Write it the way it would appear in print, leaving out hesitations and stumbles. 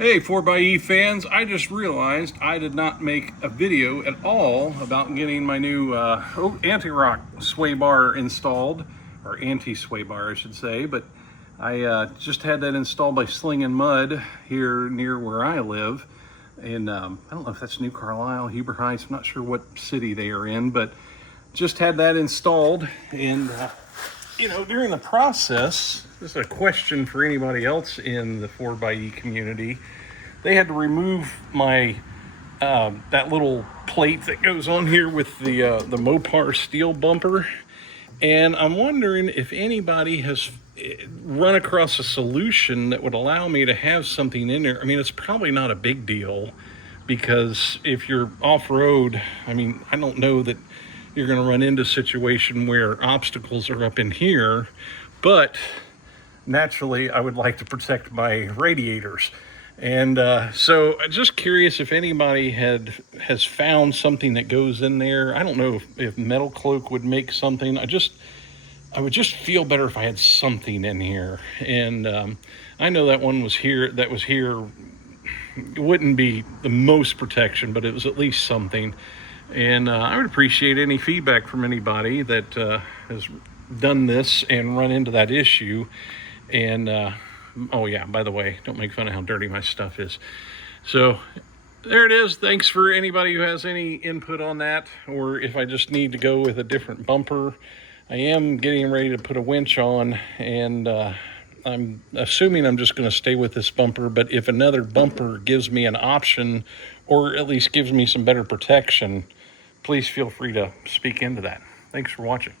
Hey 4xe fans, I just realized I did not make a video at all about getting my new Antirock Swaybar installed, or anti-swaybar I should say, but I just had that installed by Sling and Mud here near where I live. And I don't know if that's New Carlisle, Huber Heights, I'm not sure what city they are in, but just had that installed. And you know, during the process, this is a question for anybody else in the 4xe community. They had to remove my that little plate that goes on here with the Mopar steel bumper, and I'm wondering if anybody has run across a solution that would allow me to have something in there. I mean, it's probably not a big deal because if you're off-road, I mean, I don't know that you're going to run into a situation where obstacles are up in here, but naturally I would like to protect my radiators. And so just curious if anybody has found something that goes in there. I don't know if Metal Cloak would make something. I would just feel better if I had something in here. And I know that one was here, it wouldn't be the most protection, but it was at least something. And I would appreciate any feedback from anybody that has done this and run into that issue. And oh yeah, by the way, don't make fun of how dirty my stuff is. So there it is. Thanks for anybody who has any input on that, or if I just need to go with a different bumper. I am getting ready to put a winch on, and I'm assuming I'm just going to stay with this bumper, but if another bumper gives me an option, or at least gives me some better protection, please feel free to speak into that. Thanks for watching.